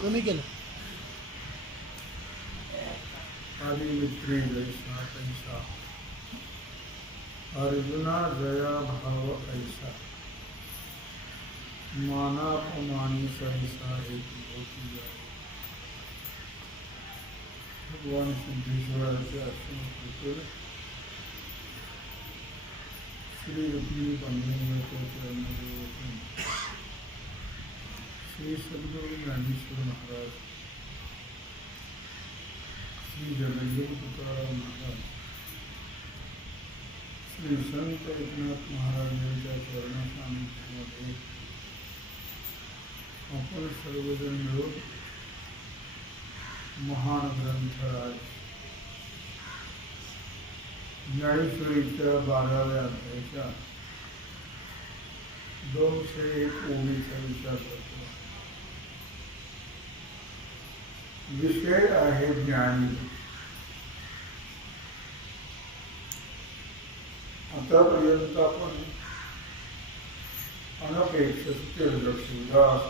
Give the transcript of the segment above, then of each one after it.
कमी केलं अर्जुना जया भाव ऐसा मानापमानी सहसा एक होती जाए। भगवान सिद्धेश्वराचे आश्रम होते श्री रुक्मिणी बंधुच्या चरणाजवळ श्री सद्गुरु ज्ञानेश्वर महाराज, श्री जगद्गुरु तुकाराम महाराज, श्री संत एकनाथ महाराज यांच्या चरणासान्निध्यामध्ये आपण सर्वजण मिळून महान ग्रंथराज ज्ञानेश्वरीच्या 12व्या अध्यायाच्या 201 ओळीचा विचार करतो। विषय आहे ज्ञानी। आतापर्यंत आपण अनपेक्षित उदास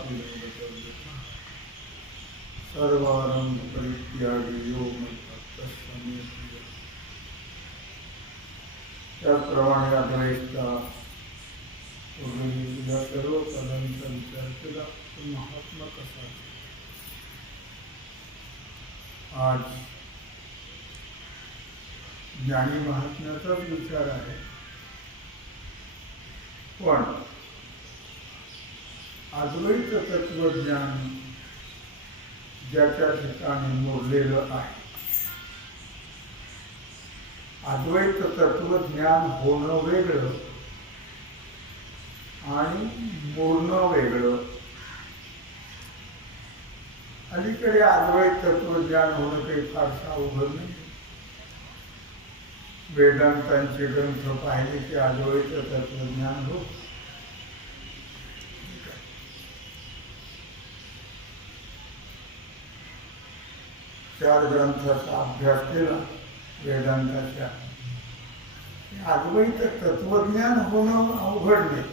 सर्वारंभ परित्यागी यो मयि त्याप्रमाणे अद्वैता या सर्व पदांचा विचार केला तर महात्मा कसा। आज ज्ञानी महात्म्याचाच विचार आहे, पण अद्वैत तत्वज्ञान ज्याच्या ठिकाणी मुरलेलं आहे, अद्वैत तत्वज्ञान होणं वेगळं आणि मुरणं वेगळं। अलीकडे अद्वैत तत्वज्ञान होणं काही फारसं अवघड नाही। वेदांतांचे ग्रंथ पाहिले की अद्वैत तत्वज्ञान हो। चार ग्रंथाचा अभ्यास केला वेदांताच्या, अद्वैत तत्वज्ञान होणं अवघड नाही,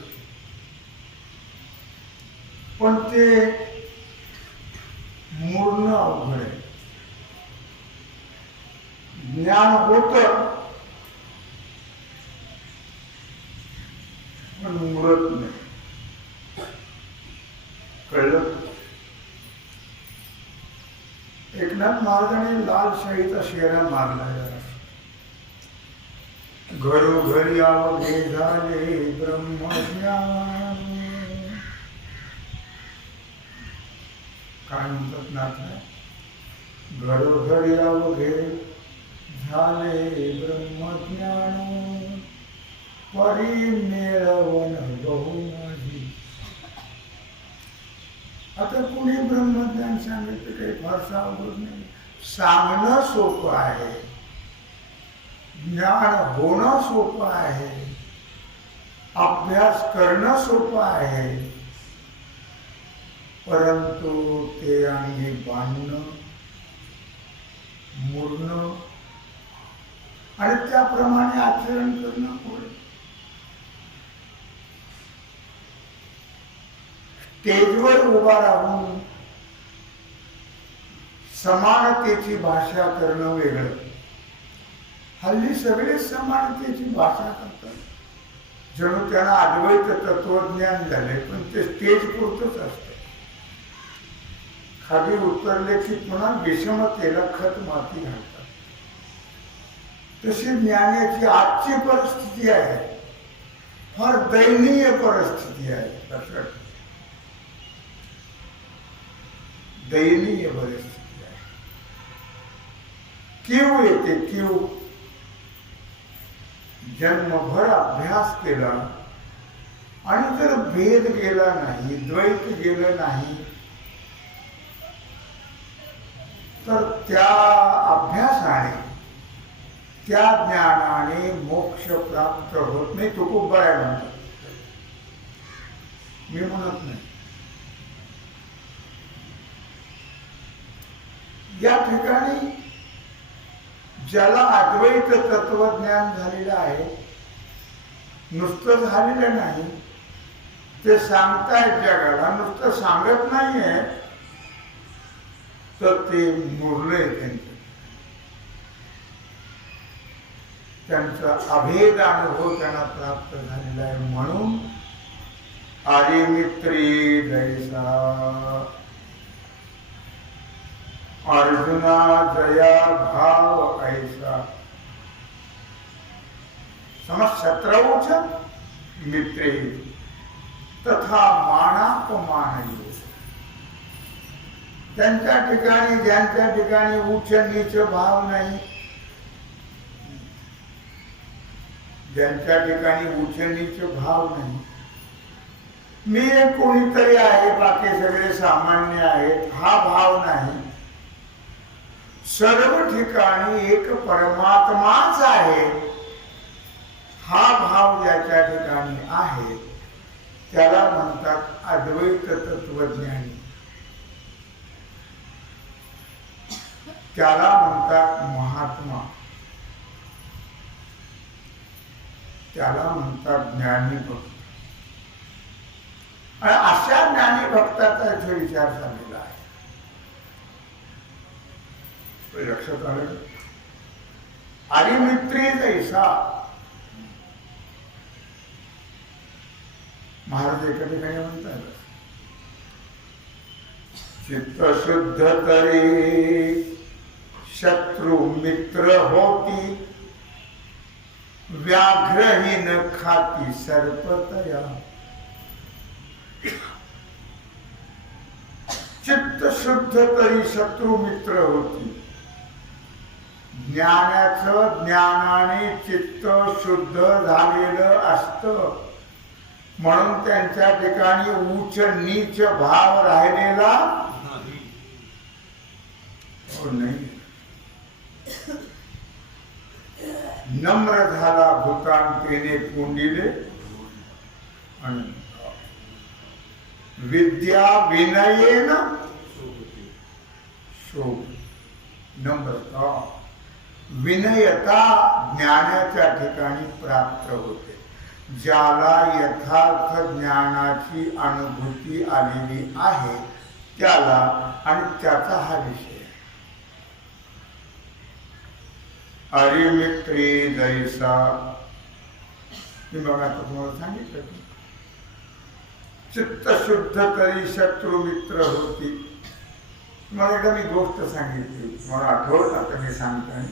पण ते मुरणं अवघड आहे। ज्ञान होतं पण मुरत नाही। कळलं? एकनाथ महाराजांनी लाल शाहीचा शेरा मारला जरा। घरोघरी अवघे झाले ब्रह्मज्ञान। काय म्हणतात नाथ? घरोघरी अवघे झाले ब्रह्मज्ञान, परी मेळवण बहु माझी। आता कुणी ब्रह्मज्ञान सांगितलं काही फारसं अवघड नाही। सांगणं सोपं आहे, ज्ञान होणं सोपं आहे, अभ्यास करणं सोपं आहे, परंतु ते अंगी बांधणं, मुरणं आणि त्याप्रमाणे आचरण करणं पुढे। स्टेजवर उभा राहून समानतेची भाषा करणं वेगळं. हल्ली सगळे समानतेची भाषा करतात, जणू त्यांना अद्वैत तत्वज्ञान झाले, पण ते स्टेज पुरतच असतं. खाली उतरले की पुन्हा विषमतेला खत माती घालतात. तशी ज्ञानाची आजची परिस्थिती आहे, फार दयनीय परिस्थिती आहे. लक्षात, दयनीय परिस्थिती आहे. कीव येते, कीव. जन्मभर अभ्यास केला आणि जर भेद गेला नाही, द्वैत गेलं नाही, तर त्या अभ्यासाने, त्या ज्ञानाने मोक्ष प्राप्त होत नाही. तो खूप बरा म्हणतात, मी म्हणत नाही. या ठिकाणी ज्याला अद्वैत तत्वज्ञान झालेलं आहे, नुसतं झालेलं नाही, ते सांगतायत जगाला, नुसतं सांगत नाहीये, तर ते मुरलंय. त्यांचा अभेद अनुभव त्यांना प्राप्त झालेला आहे. म्हणून आर्य मित्री जैसा अर्जुना जया भाव ऐसा समशत्रौच मित्रे तथा मानापमान. त्यांच्या ठिकाणी, ज्यांच्या ठिकाणी उच्च नीच भाव नाही, ज्यांच्या ठिकाणी उच्च नीच भाव नाही, मी एक कोणीतरी आहे, बाकी सगळे सामान्य आहेत, हा भाव नाही. सर्व ठिकाणी एक परमात्माच आहे, हा भाव ज्याच्या ठिकाणी आहे त्याला म्हणतात अद्वैत तत्वज्ञानी. त्याला म्हणतात महात्मा, त्याला म्हणतात ज्ञानी भक्त. आणि अशा ज्ञानी भक्ताचा इथे विचार झालेला आहे. लक्षात आलं? आर्यमित्री जैसा. महाराज एका ठिकाणी म्हणतात, चित्त शुद्ध तरी शत्रु मित्र होती, व्याघ्रहीन खाती सर्पतया. चित्त शुद्ध तरी शत्रु मित्र होती. ज्ञानाचं, ज्ञानाने चित्त शुद्ध झालेलं असतं, म्हणून त्यांच्या ठिकाणी उच्च नीच भाव राहिलेला नाही. नम्र झाला भूतांतेने पुंडिले आणि विद्या विनयेन शोभ. नम्रता, विनयता ज्ञानाच्या ठिकाणी प्राप्त होते. ज्याला यथार्थ ज्ञानाची अनुभूती आलेली आहे त्याला, आणि त्याचा हा विषय आहे. आर्यमित्री जैसा. मी बघा आता तुम्हाला सांगितलं, चित्त शुद्ध तरी शत्रु मित्र होती. मला एकदा मी गोष्ट सांगितली, मला आठवत, आता मी सांगतोय.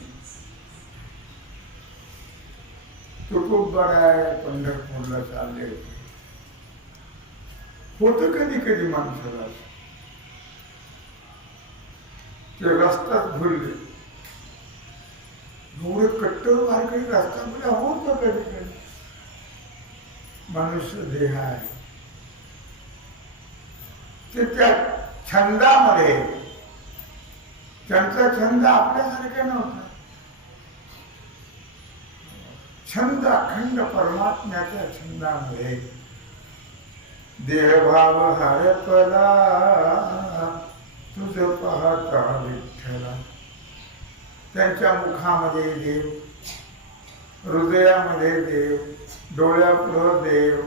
तो खूप बरा आहे, पंढरपूरला चालले होतं. कधी कधी माणसाला ते रस्ताच भरले, एवढे कट्टर वारकरी रस्ता भरला होतं. कधी कधी मनुष्य देह आहे, ते त्या छंदामध्ये, त्यांचा छंद आपल्यासारखा नव्हता. छंद अखंड परमात्म्याच्या छंदामध्ये देहभाव हरपला तुझ पाहता विठ्ठला. त्यांच्या मुखामध्ये देव, हृदयामध्ये देव, डोळ्यापुढं देव.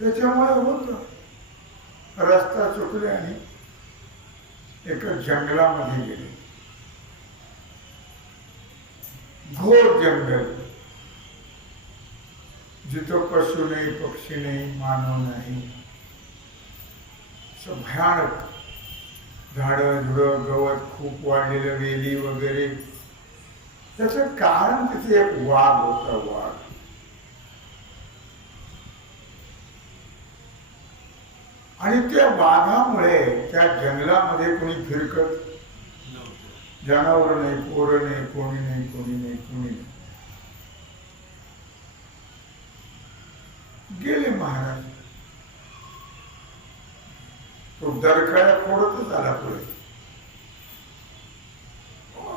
त्याच्यामुळे होत रस्ता चुकले आणि एका जंगलामध्ये गेले. घोर जंगल, जिथं पशु नाही, पक्षी नाही, मानव नाही, असं भयानक. झाडं झुडं, गवत खूप वाढलेलं, वेली वगैरे. त्याचं कारण तिथे एक वाघ होता. वाघ आणि त्या वाघामुळे त्या जंगलामध्ये कोणी फिरकत, जनावर नाही, पोरं नाही, कोणी नाही, कोणी नाही, कोणी नाही. गेले महाराज. तो दरकड्या फोडतच आला पुढे.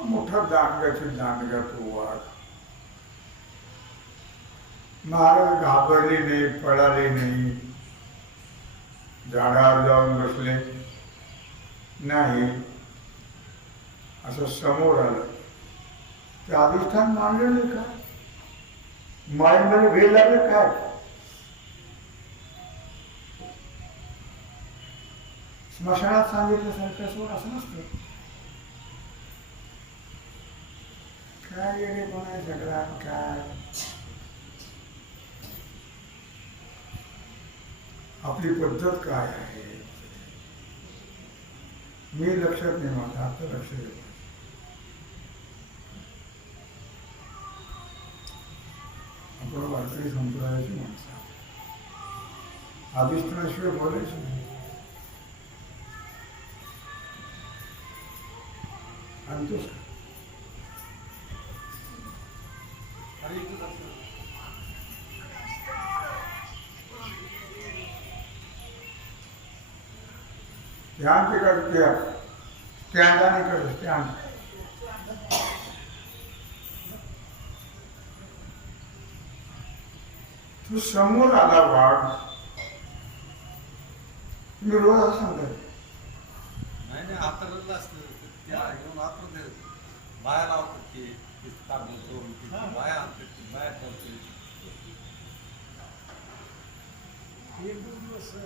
मोठा दांडगाची दांडगा तो वाघ. महाराज घाबरले नाही, पळाले नाही, झाडावर जाऊन बसले नाही. असं समोर आलं. ते अधिष्ठान मांडलं नाही का? मांडलं वेळ लागलं काय? स्मशानात सांगितल्यासारखं सोड असं नसतं. काय येणे कोणा सगळा काय आपली पद्धत काय आहे मी लक्षात नाही. माझं आता लक्ष देतो. आपण वारकरी संप्रदायाची माणसं अधिष्ठानाशिवाय बोलायचं नाही. आणतोस का? ध्यान पे कर स्टँड आणि कर स्टँड. तू समोर आला वाघ. मी रोज असं सांगतो. नाही हाताळलं असतं त्या घेऊन आपण बाया लावतात की बाया आणतात बाया करते.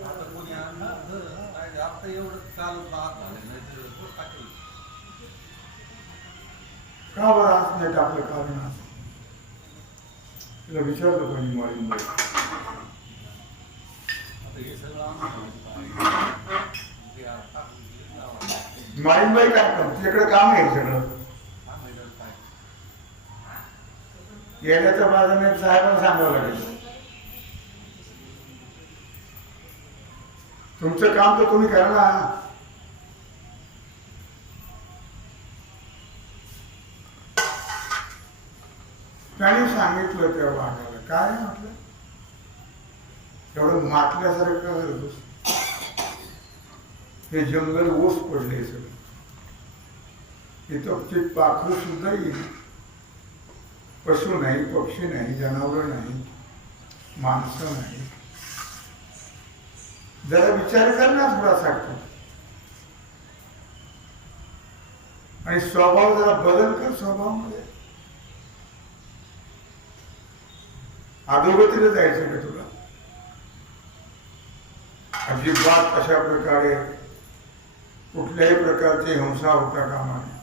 आता कोणी आता एवढं चालू राहत नाही तर टाकेल. का बरं आज नाही टाकलं? कारण आज तिला विचारलं पाहिजे माळींबाई. आता हे सगळं माळींबाई काय काम? तिच्याकडे काम आहे सगळं. येण्याच्या बाजूने साहेबांना सांगावं लागेल. तुमचं काम तर तुम्ही करा ना. त्याने सांगितलं त्या वाघाला. काय म्हटलं? एवढं मातल्यासारखं करतोस. हे जंगल ओस पडले सगळं. इथं ते पाखरू सुद्धा येईल. पशु नाही, पक्षी नाही, जनावर नाही, माणसं नाही. जरा विचार कर ना थोडासा. आणि स्वभाव जरा बदल कर. स्वभावामध्ये अधोगतीला जायचं का तुला? अजिबात अशा प्रकारे कुठल्याही प्रकारची हिंसा होता कामा नये.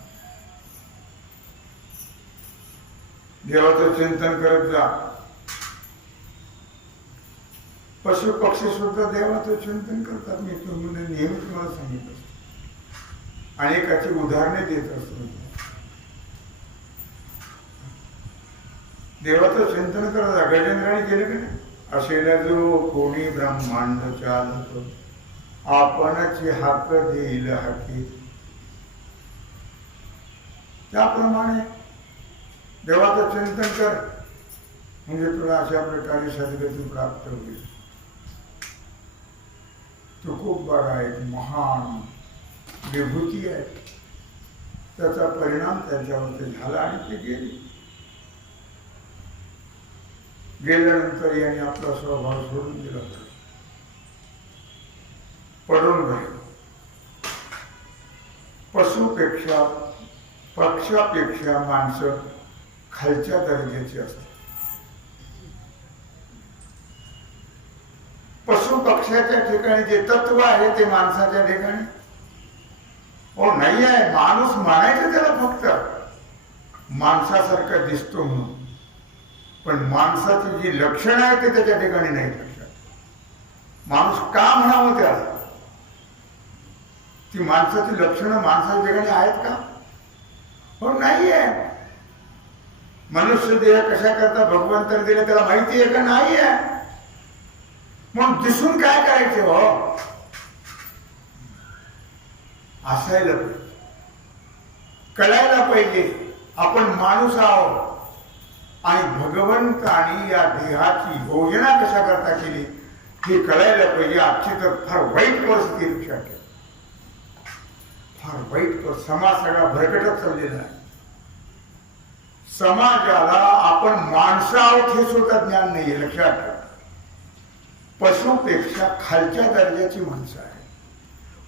देवाचं चिंतन करत जा. पशु पक्षी सुद्धा देवाचं चिंतन करतात. मी तुम्हाला नेहमी तुम्हाला सांगितलं असतो. अनेकाची उदाहरणे देत असतो. देवाचं चिंतन करत जा. गजेंद्राने केलं की नाही? असेला जो कोणी ब्रह्मांड चालतो आपणची हाक देईल हाकी. त्याप्रमाणे देवाचं चिंतन कर. म्हणजे तुला अशा प्रकारे सद्गती प्राप्त होईल. तो खूप बरा एक महान विभूती आहे. त्याचा परिणाम त्याच्यावरती झाला आणि ते गेली. गेल्यानंतर याने आपला स्वभाव सोडून दिला होता. पडून राहिलो. पशुपेक्षा पक्षापेक्षा माणसं खालच्या दर्जाची असतात. पशु पक्षी पक्षाच्या ठिकाणी जे तत्व आहे ते माणसाच्या ठिकाणी हो नाही आहे. माणूस म्हणायचं त्याला फक्त माणसासारखा दिसतो म्हणून, पण माणसाची जी लक्षणं आहेत ते त्याच्या ठिकाणी नाही लक्षात. माणूस का म्हणावं त्याला? ती माणसाची लक्षणं माणसाच्या ठिकाणी आहेत का? हो नाही आहे. मनुष्य देह कशा करता भगवंताने दिले त्याला माहिती आहे का? नाही आहे. मग दिसून काय करायचे हो? असायला पाहिजे, कळायला पाहिजे आपण माणूस आहोत आणि भगवंतानी या देहाची योजना कशा करता केली हे कळायला पाहिजे. आजची तर फार वाईट परिस्थिती लक्षात ठेवा, फार वाईट. समाज सगळा भरकटत चाललेला आहे. समाजाला आपण माणसं आहोत हे सुद्धा ज्ञान नाहीये. लक्षात ठेवा, पशुपेक्षा खालच्या दर्जाची माणसं आहे.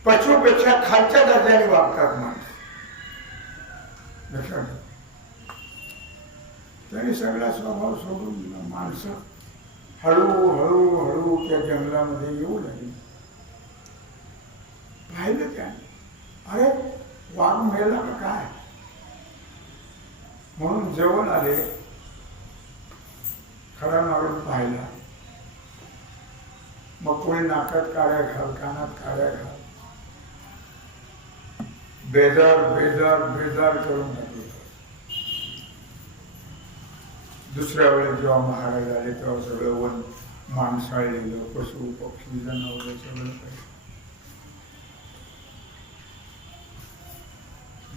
पशुपेक्षा खालच्या दर्जाने वागतात माणसं. लक्षात ठेवा. त्यांनी सगळा स्वभाव सोडून दिला. माणसं हळूहळू हळू त्या जंगलामध्ये येऊ लागली. पाहिलं त्याने, अरे वाघ मेला का काय म्हणून जवळ आले. खडा मारून पाहिला. मग कोणी नाकात काड्या घाल, कानात काड्या घाल, बेजार बेजार बेजार करून टाकलं. दुसऱ्या वेळेस जेव्हा महाराज आले तेव्हा सगळं वन माणसाळलेलं, पशु पक्षी जनावर सगळं काही.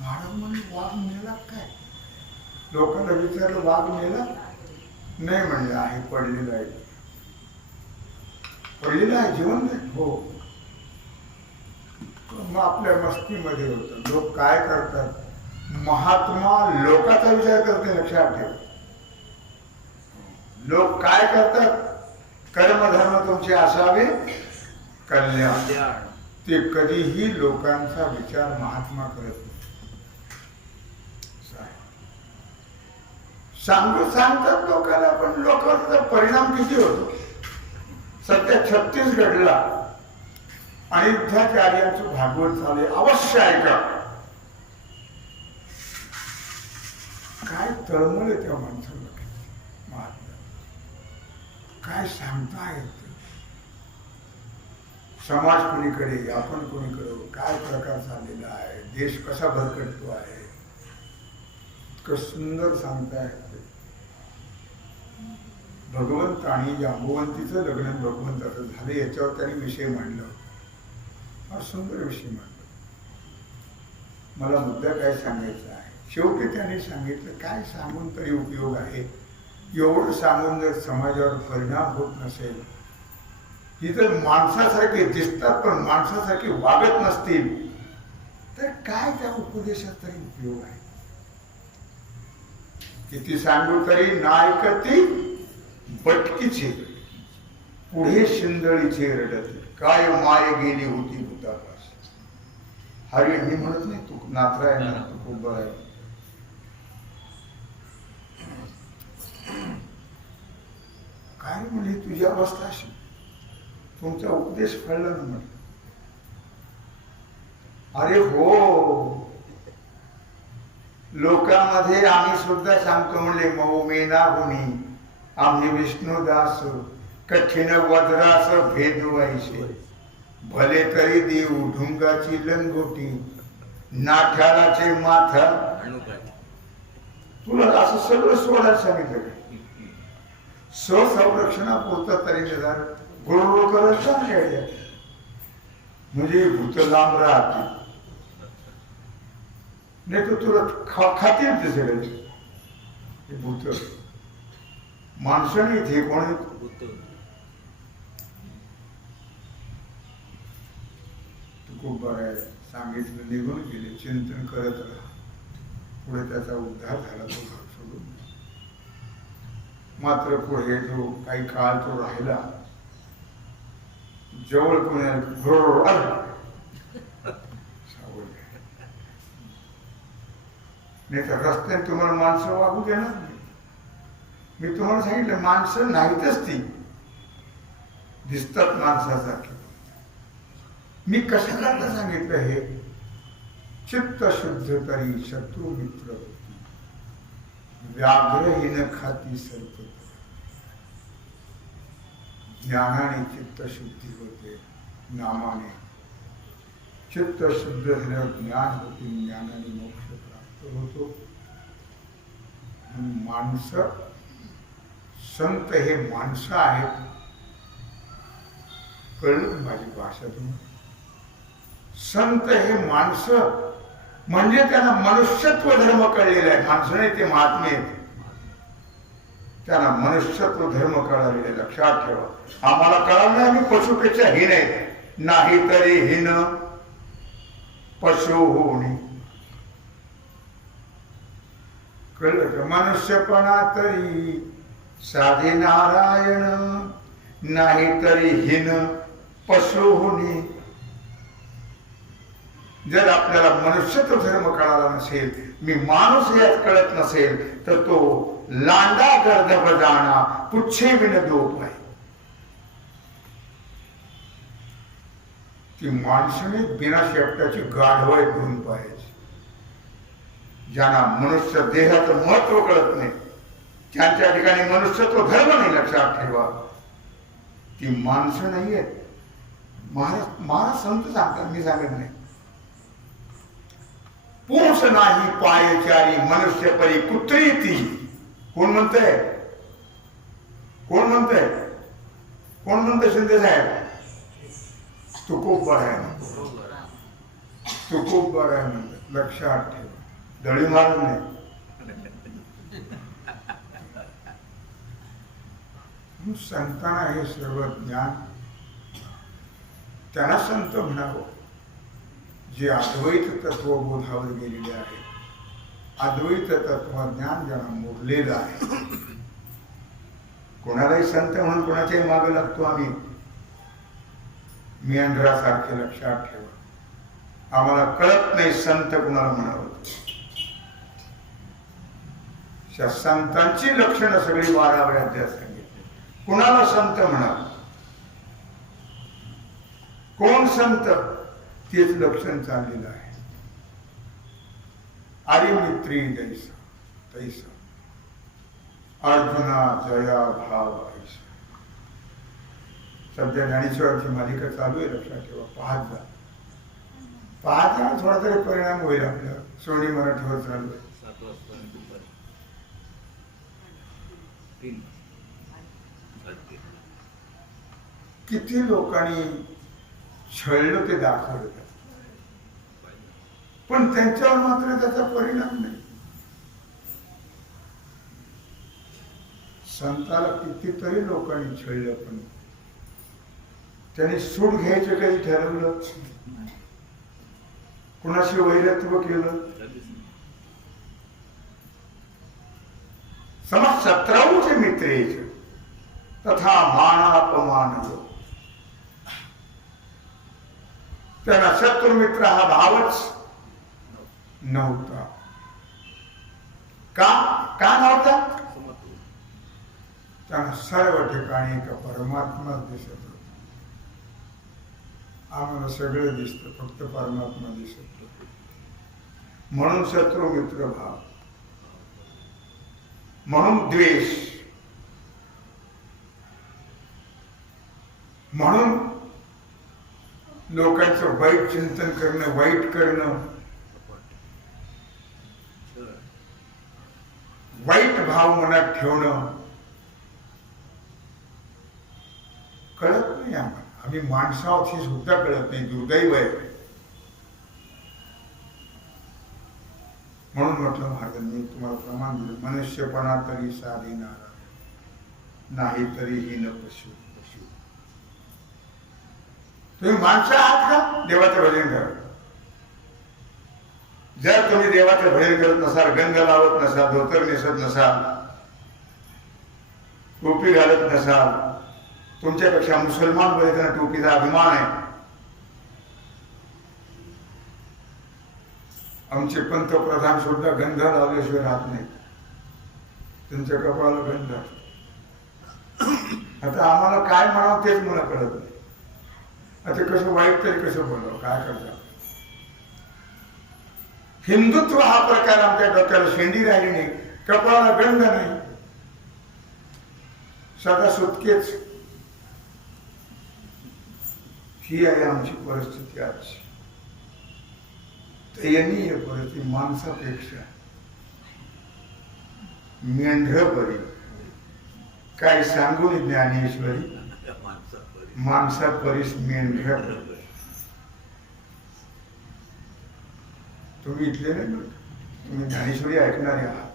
महाराज म्हणजे वाघ मेला काय? लोकांना विचारलं वाघ मेला? नाही म्हणले, आहे पडलेला आहे. पडलेला आहे, जिवंत आहे. हो. मग आपल्या मस्तीमध्ये होतं. लोक काय करतात? महात्मा लोकांचा विचार करते. लक्षात ठेव. लोक काय करतात? कर्मधर्म तुमचे असावे कल्याण. ते कधीही लोकांचा विचार महात्मा करत नाही. सांगतात लोकांना, पण लोकांचा परिणाम किती होतो? सध्या छत्तीसगडला अनिध्याचार्यांचं भागवत चाले, अवश्य ऐका. काय तळमळ आहे त्या माणसाला. महात्मा काय सांगता येत. समाज कोणीकडे, आपण कोणीकडे, काय प्रकार चाललेला आहे, देश कसा भरकटतो आहे, इतकं सुंदर सांगता येत. भगवंत आणि जांबुवंतीचं लग्न भगवंताचं झालं याच्यावर त्यांनी विषय मांडला. फार सुंदर विषय मांडला. मला मुद्दा काय सांगायचा आहे? शेवटी त्यांनी सांगितलं, काय सांगून तरी उपयोग आहे? एवढं सांगून जर समाजावर परिणाम होत नसेल, ही जर माणसासारखे दिसतात पण माणसासारखे वागत नसतील, तर काय त्या उपदेशात तरी उपयोग आहे? किती सांगू तरी ना ऐकती बटकीचे, पुढे शिंदळीचे रडते, काय माय गेली होती भूतापास. हरी मी म्हणत नाही, तू नाथराय ना, तू खूप बरं आहे. काय म्हणजे तुझी अवस्था अशी, तुमचा उपदेश कळला ना म्हटलं. अरे हो, लोकांमध्ये आम्ही सुद्धा सांगतो म्हणले, मऊ मेना होणी आम्ही विष्णुदास, कठीण वज्रास भेदवायचे, भले तरी देऊ ढुंगाची लंगोटी, नाठाराचे माथा. तुला असं सगळं सोडायला सांगितलं. स्वसंरक्षणापुरतं तरी निदान गुरु करत सांगायचं, म्हणजे भूत लांब राहते. नाही तर तुला खातील ते सगळे भूत. माणसं नाही थे, कोण खूप बरं आहे. सांगितलं, निघून गेले. चिंतन करत राहा. पुढे त्याचा उद्धार झाला. तो भाग सोडून मात्र पुढे जो काही काळ तो राहिला. जवळ कोणी नाही तर रस्त्याने तुम्हाला माणसं वागू देणार नाही. मी तुम्हाला सांगितलं, माणसं नाहीतच ती. दिसतात माणसासारखे. मी कशाकरता सांगितलं हे? चित्त शुद्ध तरी शत्रू मित्र होती, व्याघ्रहीन खाती सर्प. ज्ञानाने चित्त शुद्धी होते, नामाने. चित्त शुद्ध झाल्यावर ज्ञान होते, ज्ञानाने मोक्ष प्राप्त होतो. माणसं, संत हे माणसं आहेत. कळलं माझी भाषा तुम्हाला? संत हे माणसं म्हणजे त्यांना मनुष्यत्व धर्म कळलेला आहे. माणसं नाही, ते महात्मे आहेत. त्यांना मनुष्यत्व धर्म कळालेले. लक्षात ठेवा. आम्हाला कळलं नाही, आम्ही पशुपेक्षा हीन आहेत. नाही तरी हीन पशु होणे. कळलं का? मनुष्यपणा तरी साधे नारायण, नाही तरी हीन पशु होणे. जर आपल्याला मनुष्यत्व धर्म कळाला नसेल, मी माणूस यात कळत नसेल, तर तो लांडा गर्दभ जाणा पुच्छे विन दोप आहे. ती माणसाने बिना शेपटाची गाढव आहे, 2 पायाची. ज्यांना मनुष्य देहाचं महत्व कळत नाही, त्यांच्या ठिकाणी मनुष्यत्व धर्म नाही. लक्षात ठेवा. ती माणसं नाही आहेत. महाराज संत सांगतात, मी सांगत नाही. पूंस नाही पायचारी मनुष्य परी कुत्री ती. कोण म्हणतंय? कोण म्हणतंय? कोण म्हणतंय? शिंदे साहेब. तू खूप बरं आहे, तू खूप बरं आहे म्हणतात. लक्षात ठेवा. दळी मारून नाही. संतांना हे सर्व ज्ञान, त्यांना संत म्हणावं जे अद्वैत तत्वबोधावर गेलेले आहे. अद्वैत तत्वज्ञान ज्यांना मुरलेलं आहे. कोणालाही संत म्हणून कोणाच्याही मागे लागतो आम्ही, मेंढरासारखे. लक्षात ठेवा. आम्हाला कळत नाही संत कुणाला म्हणावं. संतांची लक्षणं सगळी 12 वेळात सांगितली. कुणाला संत म्हणावं, कोण संत, तेच लक्षण चाललेलं आहे. अरिमित्री दैसा तैसा, अर्जुना जया भाव ऐसा. सध्या ज्ञानेश्वरांची मालिका चालू आहे. लक्षात ठेवा. पाहत जा, थोडा तरी परिणाम होईल आपल्या. सोनी मराठीवर चालू आहे. किती लोकांनी छळलं ते दाखवलं, पण त्यांच्यावर मात्र त्याचा परिणाम नाही. संताला कितीतरी लोकांनी छळलं, पण त्यांनी सूड घ्यायचं काही ठरवलं, कुणाशी वैरत्व केलं. समज 17 मित्रेच तथा मानापमान. त्यांना शत्रुमित्र हा भावच नव्हता. का नव्हता? त्यांना सर्व ठिकाणी एक परमात्मा दिसत होता. आम्हाला सगळं दिसतं, फक्त परमात्मा दिसत होता. म्हणून शत्रुमित्र भाव, म्हणून द्वेष, म्हणून लोकांचं वाईट चिंतन करणं, वाईट करणं, वाईट भाव मनात ठेवणं कळत नाही आम्हाला. आम्ही माणसं आहोत हे सुद्धा कळत नाही. दुर्दैव आहे. म्हणून म्हटलं महाराजांनी तुम्हाला प्रमाण दिलं. मनुष्यपणा तरी साधी नारायण, नाही तरी हीन पशु. तुम्ही माणसं आहात का? देवाचं भजन करा. जर तुम्ही देवाचं भजन करत नसाल, गंध लावत नसाल, धोतर नेसत नसाल, टोपी घालत नसाल, तुमच्यापेक्षा मुसलमान बरेच टोपीचा अभिमान आहे. आमचे पंतप्रधान सुद्धा गंध लावल्याशिवाय राहत नाही. त्यांच्या कपाळाला गंध. आता आम्हाला काय म्हणावं तेच मला कळत नाही. आता कसं वाईट तरी कसं बोलावं, काय करतात. हिंदुत्व हा प्रकार आमच्या डोक्याला शेंडी राहिली नाही, कपाळाला गंध नाही, सदा सुटकेच. ही आहे आमची परिस्थिती आजची. दयनीय परिस्थिती. माणसापेक्षा मेंढर बरी. काय सांगून ज्ञानेश्वरी, माणसा परीस मेंढर. तुम्ही इथले नाही बरं, तुम्ही ज्ञानेश्वरी ऐकणारे आहात.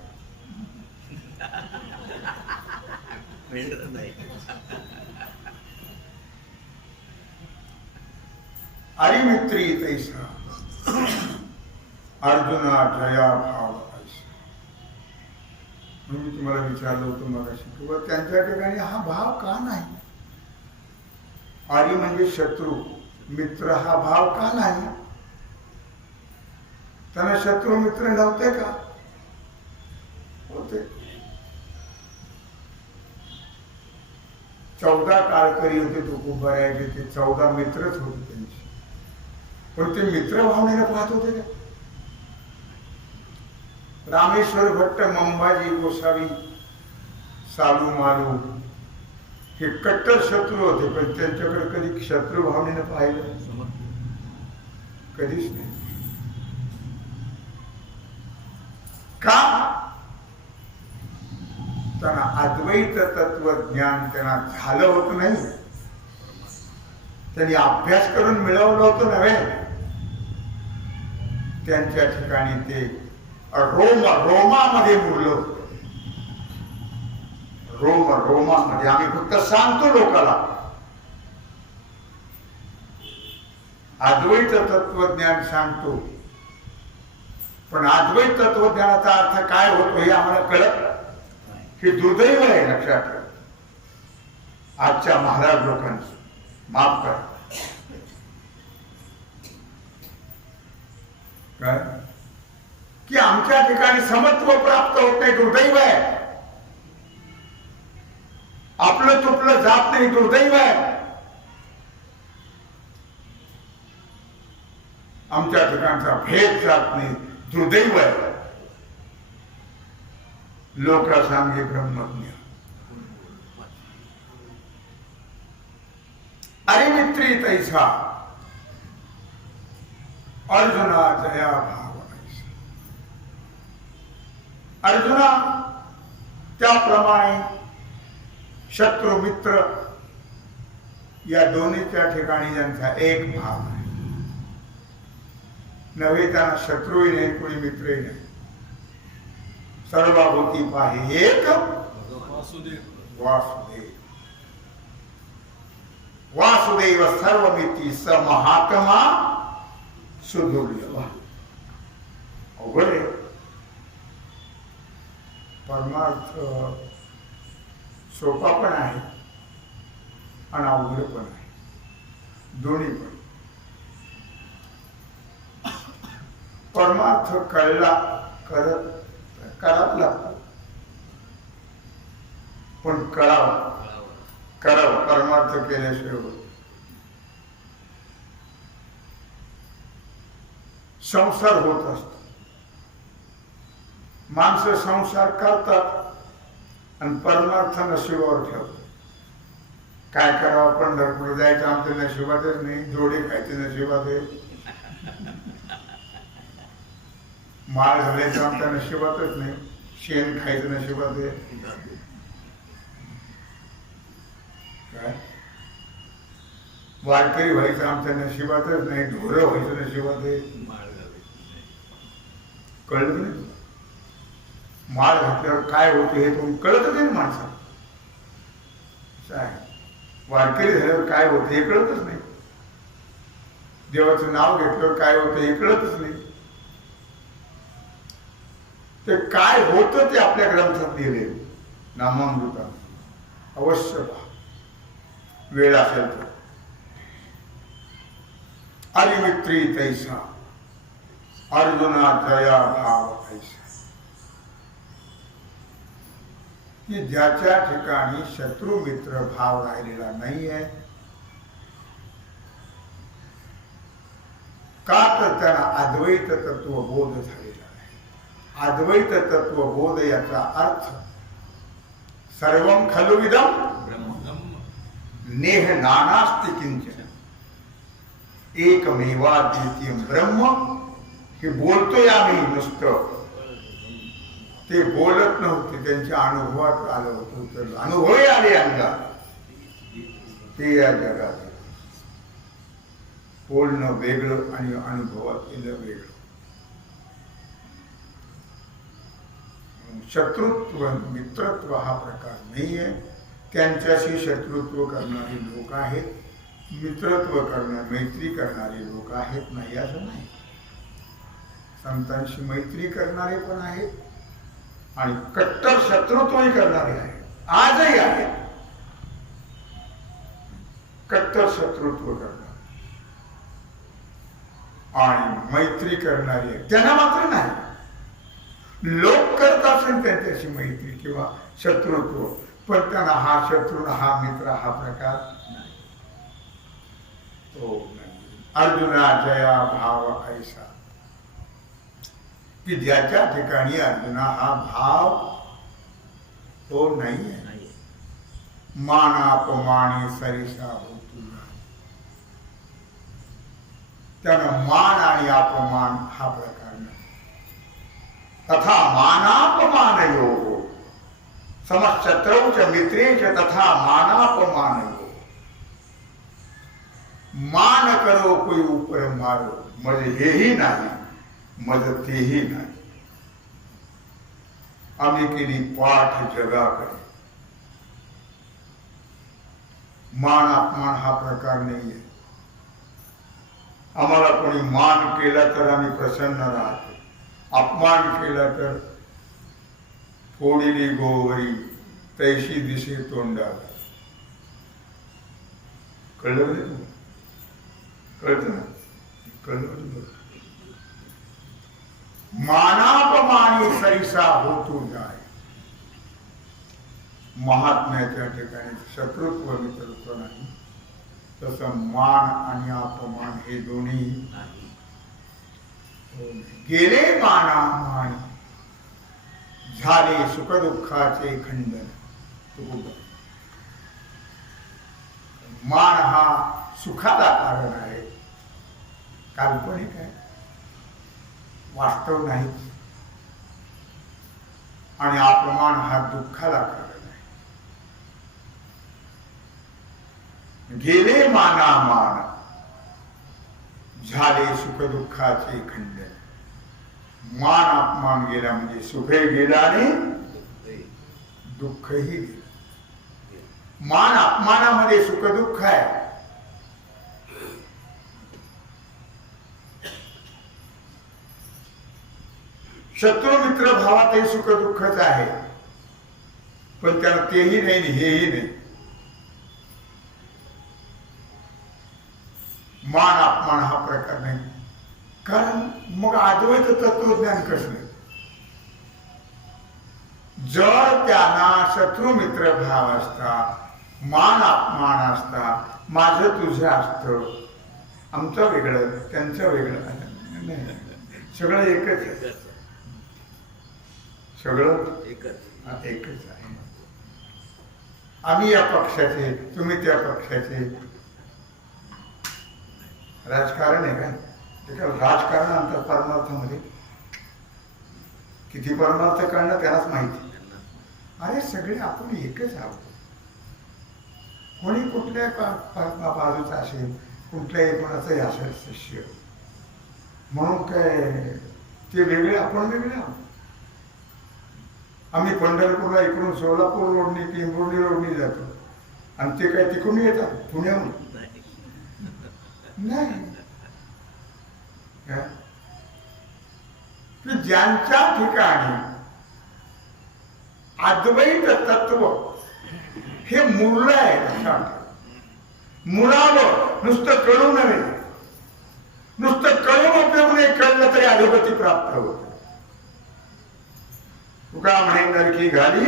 अरिमित्री तैसा अर्जुना जया भाव ऐसा. मी तुम्हाला विचारलं होतं मगाशी किंवा त्यांच्या ठिकाणी हा भाव का नाही. आरी म्हणजे शत्रू, मित्र हा भाव का नाही. त्यांना शत्रू मित्र नव्हते का. होते. 14 काळकरी होते तुकोबारायचे, ते 14 मित्रच होते त्यांचे. पण ते मित्र भावनेला पाहत होते का. रामेश्वर भट्ट, मंबाजी गोसावी, सालू मालू हे कट्टर शत्रू होते, पण त्यांच्याकडे कधी शत्रू भावनेनं पाहिलं कधीच नाही. का. त्यांना अद्वैत तत्वज्ञान त्यांना झालं होत नाही. त्यांनी अभ्यास करून मिळवलं होतं नव्हे. त्यांच्या ठिकाणी ते रोमामध्ये मुरलं. रोमामध्ये. आम्ही फक्त सांगतो लोकांना अद्वैत तत्वज्ञान सांगतो, पण अद्वैत तत्वज्ञानाचा अर्थ काय होतो हे आम्हाला कळत. हे दुर्दैव आहे. लक्षात ठेवा. आजच्या महाराज लोकांचं माफ करा. काय की आमच्या ठिकाणी समत्व प्राप्त होत नाही, दुर्दैव आहे. आपलं तुपलं जात नाही, दुर्दैव आहे. आमच्या ठिकाणचा भेद जात नाही, दुर्दैव आहे. लोक सांगे ब्रह्मज्ञ. अरिमित्री तैसा अर्जुना जया भाव ऐसा. अर्जुना त्याप्रमाणे शत्रू मित्र या दोन्हीच्या ठिकाणी ज्यांचा एक भाव आहे. नव्हे त्यांना शत्रूही नाही, कोणी मित्रही नाही. सर्वभूती पाहे एक वासुदेव. वासुदेव सर्वमिती स महात्मा सुदुर्लभ. अवघड आहे. परमार्थ सोपा पण आहे आणि अवघड पण आहे, दोन्ही पण. परमार्थ कळला करावं लागतं, पण करावं परमार्थ केल्याशिवाय होत. संसार होत असतो. माणसं संसार करतात आणि परमार्थ नशिबावर ठेवतात. काय करावं. पंढरपूर जायचं आमच्या नशिबातच नाही, जोडे खायचे नशिबात आहे, माळ घालायचं आमच्या नशिबातच नाही, शेण खायचं नशिबात आहे. काय वारकरी व्हायचं आमच्या नशिबातच नाही, ढोरं व्हायचं नशिबात आहे. कळलं नाही. माळ घातल्यावर काय होते हे तुम्ही कळत नाही माणसाला. वारकरी झाल्यावर काय होतं हे कळतच नाही. देवाचं नाव घेतल्यावर काय होतं हे कळतच नाही. ते काय होतं ते आपल्या ग्रंथात लिहिले. नामामृता अवश्य पहा, वेळ असेल तर. अरिमित्री तैसा अर्जुना जया भाव ऐसा. की ज्याच्या ठिकाणी शत्रू मित्र भाव राहिलेला नाहीये, का तर त्याला अद्वैत तत्व बोध झालेला आहे. अद्वैत तत्व बोध याचा अर्थ सर्वं खलु इदं नेह नानास्ति किंचन एकमेवाद्वितीयं ब्रह्म. हे बोलतोय आम्ही नुसतं, ते बोलत नव्हते, त्यांच्या अनुभवात आलं होतं, तर अनुभवही आले अंगात. ते या जगात बोलणं वेगळं आणि अनुभवात केलं वेगळं. शत्रुत्व मित्रत्व हा प्रकार नाहीये. त्यांच्याशी शत्रुत्व करणारे लोक आहेत, मित्रत्व मैत्री करणारे लोक आहेत, नाही असं नाही. संतांशी मैत्री करणारे पण आहेत आणि कट्टर शत्रुत्वही करणारे आहेत, आजही आहेत. कट्टर शत्रुत्व करणारे आणि मैत्री करणारी आहे, त्यांना मात्र नाही. लोक करत असेल त्यांच्याशी मैत्री किंवा शत्रुत्व, पण त्यांना हा शत्रू हा मित्र हा प्रकार नाही. तो नाही. अर्जुना जया भाव ऐसा, की ज्याच्या ठिकाणी अर्जुना हा भाव तो नाही आहे. मानापमानी सरिसा होतो, त्यानं मान आणि अपमान हा प्रकार नाही. तथा मानापमानयोः समशत्रौ च मित्रे च तथा मानापमानयोः. मान करो कोई ऊपर मारो, मज हेही नाही मज तेही नाही. आम्ही केली पाठ जगाकडे. मान अपमान हा प्रकार नाहीये. आम्हाला कोणी मान केला तर आम्ही प्रसन्न राहतो, अपमान केला तर फोडिली गोवरी तैशी दिसे तोंडाला. कळलं म्हणजे तू? कळत ना? कळलं. मानापमानी सरिसा होतो जाय. महात्म्याच्या ठिकाणी शत्रुत्व मित्रत्व नाही, तसं मान आणि अपमान हे दोन्ही नाही. गेले मानामान झाले सुखदुःखाचे खंडन. मान हा सुखाचा कारण आहे, काल्पनिक आहे, वास्तव नाही. आणि अपमान हा दुःखाला कारण आहे. गेले मानामान झाले सुखदुःखाचे खंडन. मान अपमान गेला म्हणजे सुखही गेला आणि दुःखही गेलं. मान अपमानामध्ये सुखदुःख आहे. शत्रू मित्र भावातही सुखदुःखच आहे, पण त्याला तेही नाही हेही नाही. मान अपमान हा प्रकार नाही. कारण मग अद्वैत तत्वज्ञान कसलं? जर त्यांना शत्रू मित्र भाव असता, मान अपमान असता, माझं तुझं असतं, आमचं वेगळं त्यांचं वेगळं नाही, सगळं एकच आहे. सगळं एकच आहे. आम्ही या पक्षाचे, तुम्ही त्या पक्षाचे. राजकारण आहे का? राजकारण अंतर परमार्थामध्ये किती परमार्थ करणं त्यालाच माहिती. अरे सगळे आपण एकच आहोत. कोणी कुठल्या बाजूचा असेल, कुठल्याही कोणाचाही असेल शिष्य, म्हणून काय ते वेगळे आपण वेगळे आहोत. आम्ही पंढरपूरला इकडून सोलापूर रोडनी टेंभुर्णी रोडनी जातो आणि ते काय तिकडून येतात पुण्याहून नाही. ज्यांच्या ठिकाणी अद्वैत तत्व हे मुरलं आहे, मुळावं नुसतं कळू नये. नुसतं कळून उपयोग नाही, कळलं तरी अधोगती प्राप्त होत. तुका म्हणे नरकी घाली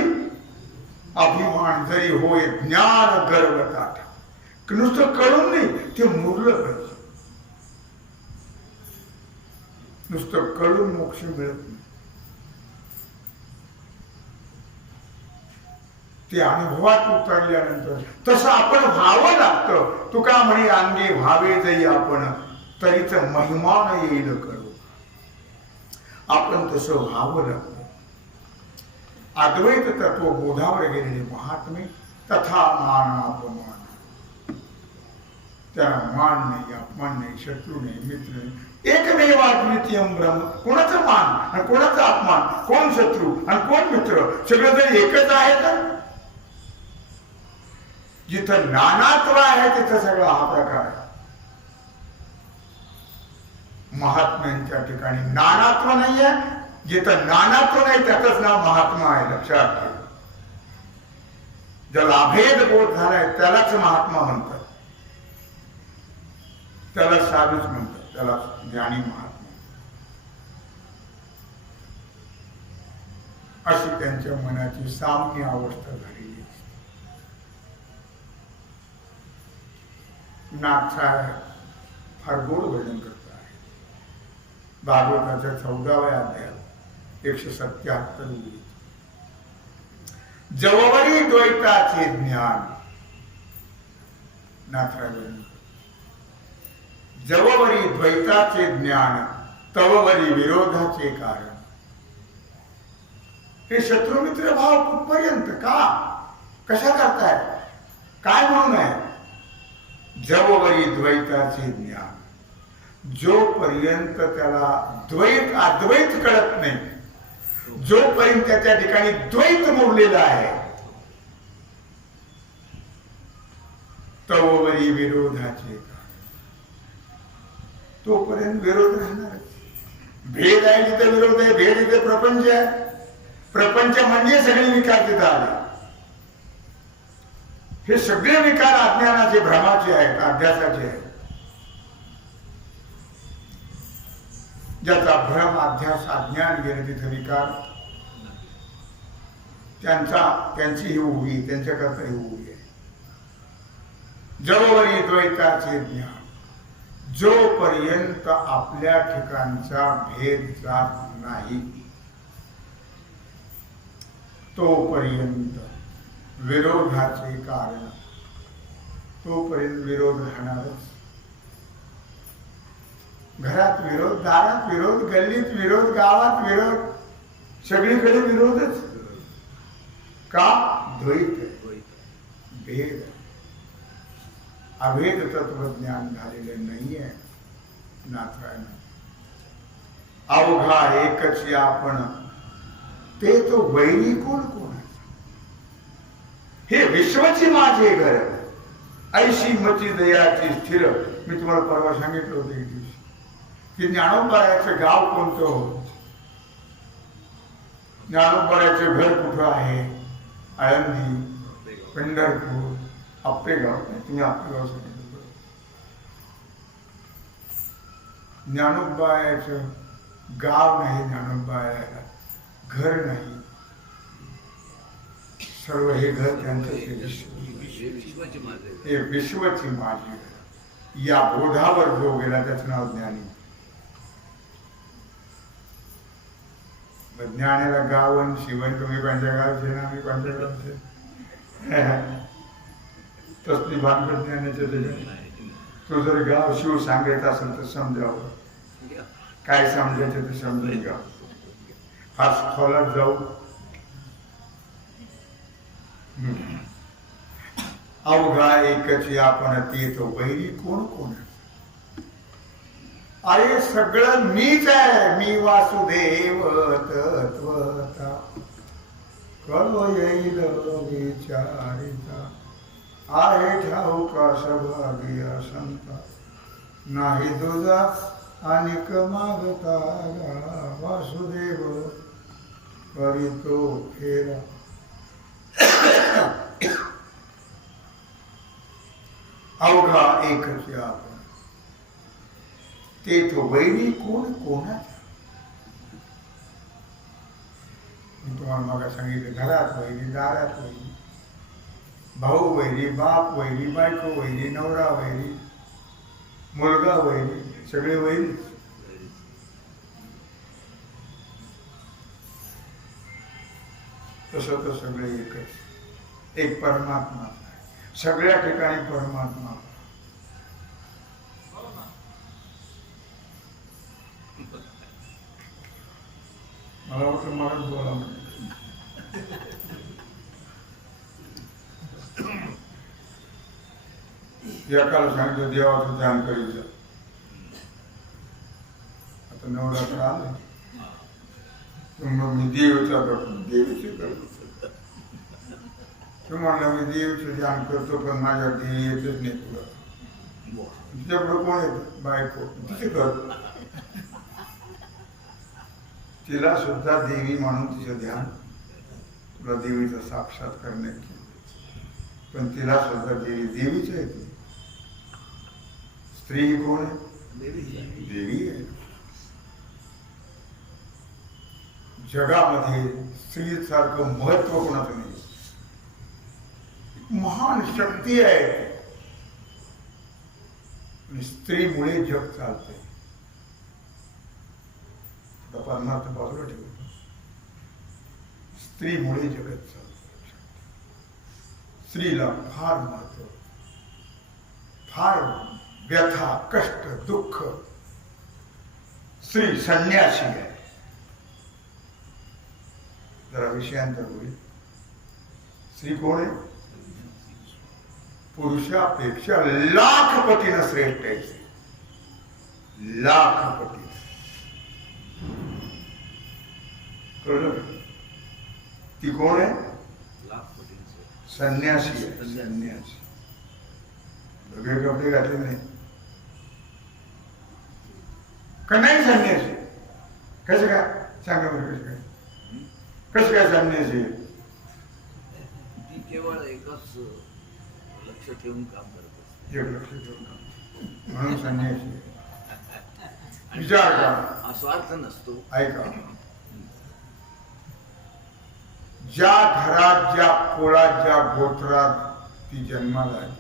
अभिमान जरी होय ज्ञान गर्व ताठा. नुसतं कळून नाही, ते मुरलं पाहिजे. नुसतं कळून मोक्ष मिळत नाही, ते अनुभवात उतरल्यानंतर तसं आपण व्हावं लागतं. तुका म्हणे अंगे व्हावे जरी आपण, तरीच महिमान येईल कळू. आपण तसं व्हावं लागतं. अद्वैत तत्व बोधावर गेलेले महात्मे तथा मान अपमान, त्याला मान नाही, अपमान नाही, शत्रू नाही, मित्र नाही. एकमेव अद्वितीयम ब्रह्म. कोणाचं मान आणि कोणाचा अपमान, कोण शत्रू आणि कोण मित्र, सगळं जर एकच आहे तर जिथं नानात्व आहे तिथं सगळा हा प्रकार आहे. महात्म्यांच्या ठिकाणी नानात्व नाही आहे. जिथं नानात्व नाही त्याचंच नाव महात्मा आहे, लक्षात ठेव. ज्याला अभेद बोध झालाय त्यालाच महात्मा म्हणतात, त्याला साधूच म्हणतात, त्याला ज्ञानी महात्मा. अशी त्यांच्या मनाची साम्य अवस्था झालेली असते. नाथसाहेब फार गोड वर्णन करत आहे. भागवताच्या 14व्या अध्यायात 177 ओळी. जववरी द्वैताचे ज्ञान. नाथराज जववरी द्वैताचे ज्ञान, तववरी विरोधाचे कारण. हे शत्रुमित्र भाव कुठपर्यंत, का, कशा करताय, काय म्हणून आहे? जववरी द्वैताचे ज्ञान. जोपर्यंत त्याला द्वैत अद्वैत कळत नाही, जोपर्यंत त्याच्या ठिकाणी द्वैत मोडलेला आहे, तववरी विरोधाचे कारण. तोपर्यंत विरोध राहणारच. भेद आहे तिथे विरोध आहे, भेद इथे प्रपंच आहे. प्रपंच म्हणजे सगळे विकार तिथे आले. हे सगळे विकार अज्ञानाचे, भ्रमाचे आहेत, अध्यासाचे आहेत. ज्याचा भ्रम, अध्यास, अज्ञान गेले तिथे विकार, त्यांची ही उभी, त्यांच्याकरता ही उभी आहे. जववरी द्वैताचे ज्ञान. जोपर्यंत आपल्या ठिकाणचा भेद जात नाही तोपर्यंत विरोधाचे कारण, तोपर्यंत विरोध राहणारच. घरात विरोध, दारात विरोध, गल्लीत विरोध, गावात विरोध, सगळीकडे विरोधच. का? द्वैत, भेद. अभेद तत्वज्ञान झालेले नाहीये नाथरायण. अवघा एकच आपण, ते तो वैरी कोण कोणाचा. हे विश्वची माझे घर, ऐशी मची दयाची स्थिर. मी तुम्हाला परवा सांगितलं होतं एक दिवशी की ज्ञानोबारायचं गाव कोणतं होत. ज्ञानोबारायचं घर कुठं आहे? आळंदी, पंढरपूर, आप्पेगाव. तुम्ही आप्पेगाव सांगितलं. ज्ञानोबारायचं गाव नाही, ज्ञानोबारायला घर नाही. सर्व हे घर त्यांचं, हे विश्वची माझी. या बोधावर जो गेला त्याचं नाव ज्ञानी. ज्ञानाला गावन शिवण. तुम्ही कोणत्या गावचे ना, आम्ही कोणत्या गावचे. तसली भानगड ज्ञानाच्या त्याच्यात. तो जर गाव शिव सांगायचं असेल तर समजावं, काय समजायचं ते समजून घ्या. फार खोलात जाऊ. अवघा एकच आपण, ते तो वैरी कोण कोण. अरे सगळं मीच आहे. मी वासुदेव तत्वता, कळव येईल विचारिता. आहे ठाऊका सभाग्य संता, नाही तुझा अनिक मागता. वासुदेव करीतो फेरा. अवघा एकच आपण, ते तो वैरी कोण कोणाचा. मी तुम्हाला मग सांगितलं, घरात वैरी, दारात वैरी, भाऊ वैरी, बाप वैरी, बायको वैरी, नवरा वैरी, मुलगा वैरी, सगळे वैरी. तसं तर सगळे एकच, एक परमात्मा आहे. सगळ्या ठिकाणी परमात्मा. मला वाटतं मलाच बोला म्हणजे एकाला सांगितलं देवाचं ध्यान करीत जा. आता नवरात्र आलं मग मी देवीचा करतो, देवीचे करतो. तू म्हणला मी देवीचं ध्यान करतो पण माझ्या देवी येतच नाही तुला. तुझ्याकडं कोण येत? बायको. तिचे करतो. तिला सुद्धा देवी म्हणून तिचं ध्यान, तुला देवीचा साक्षात्कार नाही केला. पण तिला सुद्धा देवी देवीच आहे. ती स्त्री कोण आहे? देवी आहे. जगामध्ये स्त्री सारखं महत्व कोणाचं नाही. महान शक्ती आहे. स्त्रीमुळे जग चालते. परमार्थ बाजूला ठेवतो. स्त्रीमुळे जगत चालतं. स्त्रीला फार महत्व, फार व्यथा, कष्ट, दुःख. स्त्री संन्यासी आहे. जरा विषयांतर होईल. स्त्री कोण आहे? पुरुषापेक्षा लाख पटीनं श्रेष्ठ आहे. लाख पटी. ती कोण आहे? संन्यासी आहे. संन्यासी. वेगळे कपडे घातले नाही का? नाही संन्यासी. कसं काय? सांगा बरं कसं काय? कसं काय संन्यासी? ती केवळ एकच लक्ष ठेवून काम करत असते. एक लक्ष ठेवून काम, म्हणून संन्यासी. विचार करा. स्वार्थ नसतो. ऐका, ज्या घरात, ज्या कुळात, ज्या गोत्रात ती जन्माला आहे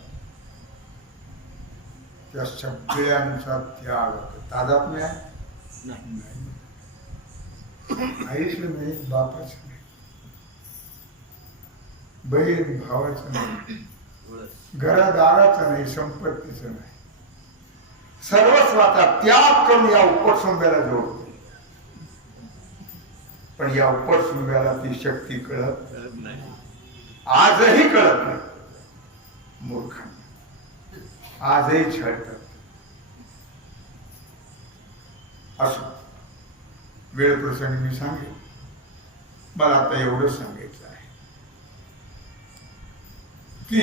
त्या सगळ्यांचा त्याग होतो. तादात्म्य आहे? नाही. आईचं नाही, बापाचं नाही, बहीण भावाचं नाही, घरादाराचं नाही, संपत्तीचं नाही. सर्वस्वाचा त्याग करून या उपटसुंब्याला जोडतो. पण या उपटसुंब्याला ती शक्ती कळत नाही. आजही कळत नाही. मूर्ख आजही छळतात. असो, वेळ प्रसंगी मी सांगेन. मला आता एवढंच सांगायचं आहे की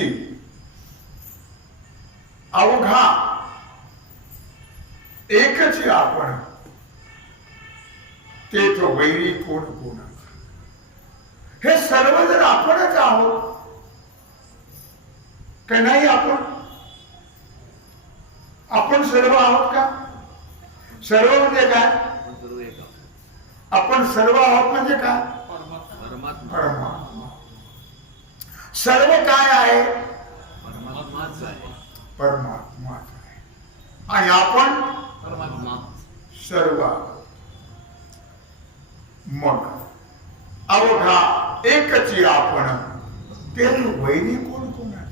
अवघा एकच आपण, ते तो वैरी कोण कोणाचा. हे सर्व जर आपणच आहोत का नाही? आपण सर्व आहोत का? सर्व म्हणजे काय? आपण सर्व आहोत म्हणजे काय? परमात्मा. सर्व काय आहे? परमात्माच आहे. परमात्माच आहे. आणि आपण सर्व आहोत. मग अवघा एकची आपण, ते वैरी कोण कोणाचं.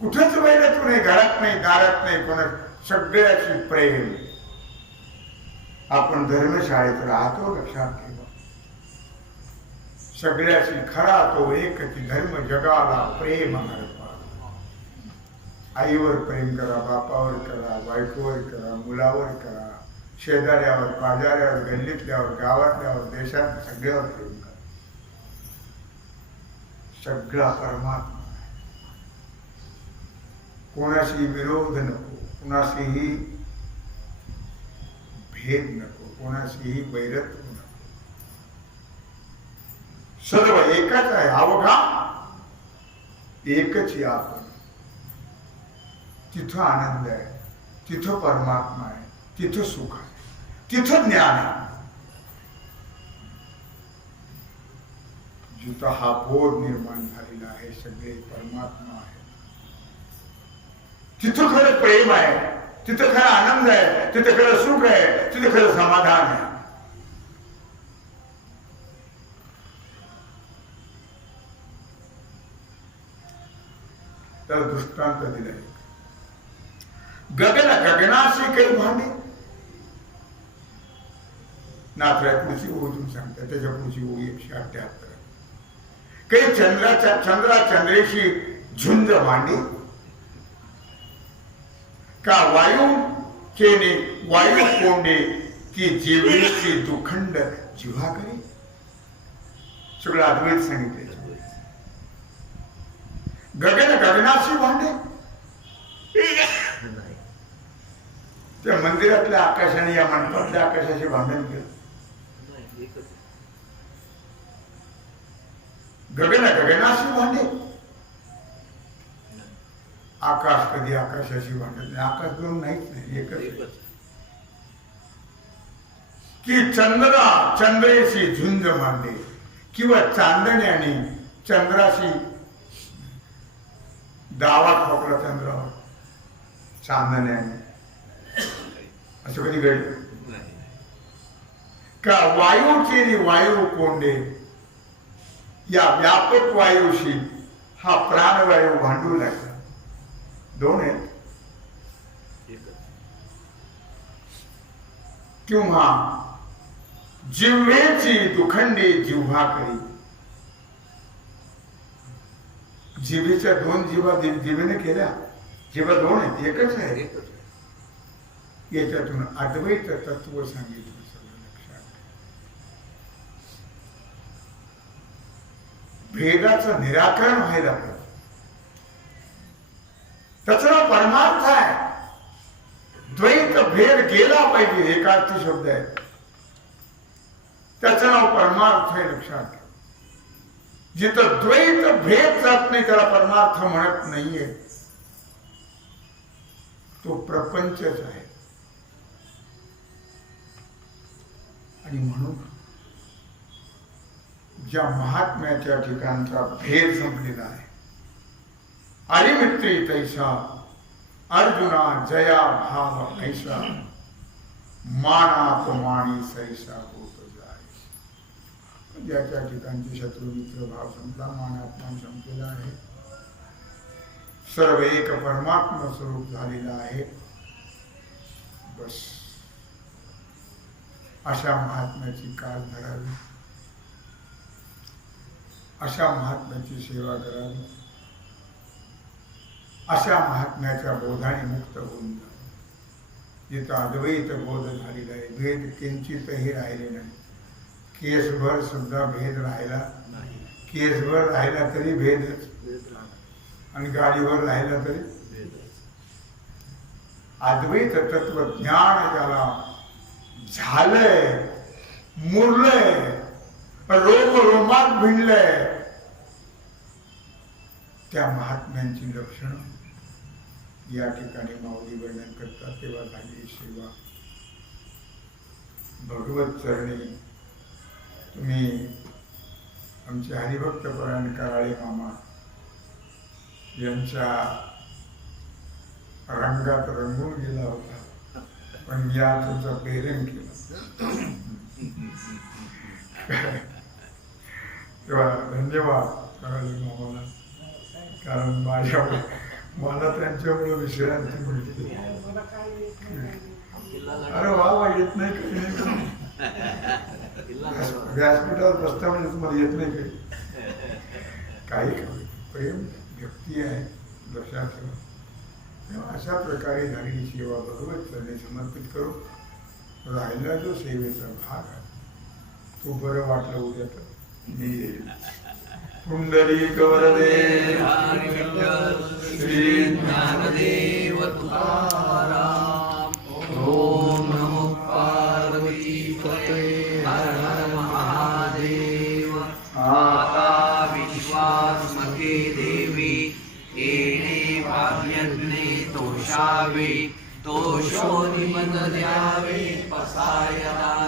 कुठंच वैरत्व नाही. घरात नाही, दारात नाही, कोणा सगळ्याची प्रेम. आपण धर्मशाळेत राहतो, लक्षात ठेवा. सगळ्याची खरा तो एकची धर्म जगाला प्रेम अर्पण. आईवर प्रेम करा, बापावर करा, बायकोवर करा, मुलावर करा, शेजाऱ्यावर, पाजाऱ्यावर, गल्लीतल्यावर, गावातल्यावर, देशात, सगळ्यावर प्रेम करा. सगळा परमात्मा. कोणाशी विरोध नको, कोणाशीही भेद नको, कोणाशीही वैरत्व नको. सर्व एकच आहे. अवघा एकच आहे आपण. तिथं आनंद आहे, तिथं परमात्मा आहे, तिथं सुख आहे, तिथं ज्ञान आहे. जिथं हा बोध निर्माण झालेला आहे सगळे परमात्मा आहे, तिथं खरं प्रेम आहे, तिथं खरं आनंद आहे, तिथं खरं सुख आहे, तिथं खरं समाधान आहे. तर दृष्टांत दिलाय, गगन गगनाशी काही भांडे. नाथराय पुढची ओळी तुम्ही सांगता, त्याच्या पुढची ओळी 178. काही चंद्रा चंद्रेशी झुंज भांडी, का वायू केने वायू कोंडे की जीवेची दुखंड जिव्हा करी. सगळं अद्वैत सांगितले. गगन गगनाशी भांडे, त्या मंदिरातल्या आकाशाने या मंडपातल्या आकाशाचे भांडण केलं. गगन गगनाशी भांडे, आकाश कधी आकाशाशी भांडत नाही. आकाश दोन नाहीच नाही, एकच. की चंद्रा चंद्रेशी झुंज मांडे, किंवा चांदण्याने चंद्राशी दावा ठोकला चंद्रावर चांदण्याने, असं कधी घडलं का? वायू केली वायू कोंडे, या व्यापक वायूशी हा प्राणवायू भांडू लागला. दोन आहेत. किंवा जिव्हेची दुखंडी जिव्हा करी, जिभेच्या दोन जिवा जिभेने केल्या, जिवा दोन आहेत, एकच आहे. याच्यातून अद्वैत तत्व सांगितलं. सगळं लक्षात, भेदाचं निराकरण व्हायला पाहिजे. त्याचं नाव परमार्थ आहे. द्वैत भेद गेला पाहिजे, एकार्थ शब्द आहे, त्याचं नाव परमार्थ आहे. लक्षात घ्या. जिथं द्वैत भेद जात नाही त्याला परमार्थ म्हणत नाहीये, तो प्रपंचच आहे. आणि म्हणून ज्या महात्म्याच्या ठिकाणचा भेद संपलेला आहे, अरिमित्री तैसा अर्जुना जया भाव ऐसा, मानापमानी सैसा होत जाय. ज्याच्या ठिकाणचे शत्रू मित्र भाव संपला, मानापमान संपलेला आहे, सर्व एक परमात्मा स्वरूप झालेला आहे. बस अशा महात्म्याची काळ धरावी, अशा महात्म्याची सेवा करावी, अशा महात्म्याच्या बोधाने मुक्त होऊन जावं. जिथं अद्वैत बोध झालेला आहे, भेद किंचितही राहिले नाही. केसभर सुद्धा भेद राहिला नाही. केसभर राहिला तरी भेदच, आणि गाडीवर राहिला तरी भेदच. अद्वैत तत्वज्ञान ज्याला झालंय, मुरलंय, रोम रोमात भिनलंय, त्या महात्म्यांची लक्षणं या ठिकाणी माऊली वर्णन करतात. तेव्हा झाली सेवा भगवत चरणी. तुम्ही आमचे हरिभक्त परायण कराळे मामा यांच्या रंगात रंगून गेला होता, पण या तुमचं प्रेरण केलं. तेव्हा धन्यवाद कराळे मामाला, कारण मला त्यांच्यामुळे विश्रांती मिळते. अरे वा, येत नाही काही, व्यासपीठावर प्रस्तावने तुम्हाला येत नाही काही प्रेम व्यक्ती आहे, लक्षात ठेवा. तेव्हा अशा प्रकारे झालेली सेवा भगवत चरणी समर्पित करू. राहिला जो सेवेचा भाग आहे तो बरं वाटलं उद्या तर पुंडलिक वरदे श्री ज्ञानदेव तुकाराम. ओम नमो पार्वती पते हर हर महादेव. माता विश्वासमते देवी येणे वाग्यज्ञे तोषावे, तोषो निमन द्यावे पसायला.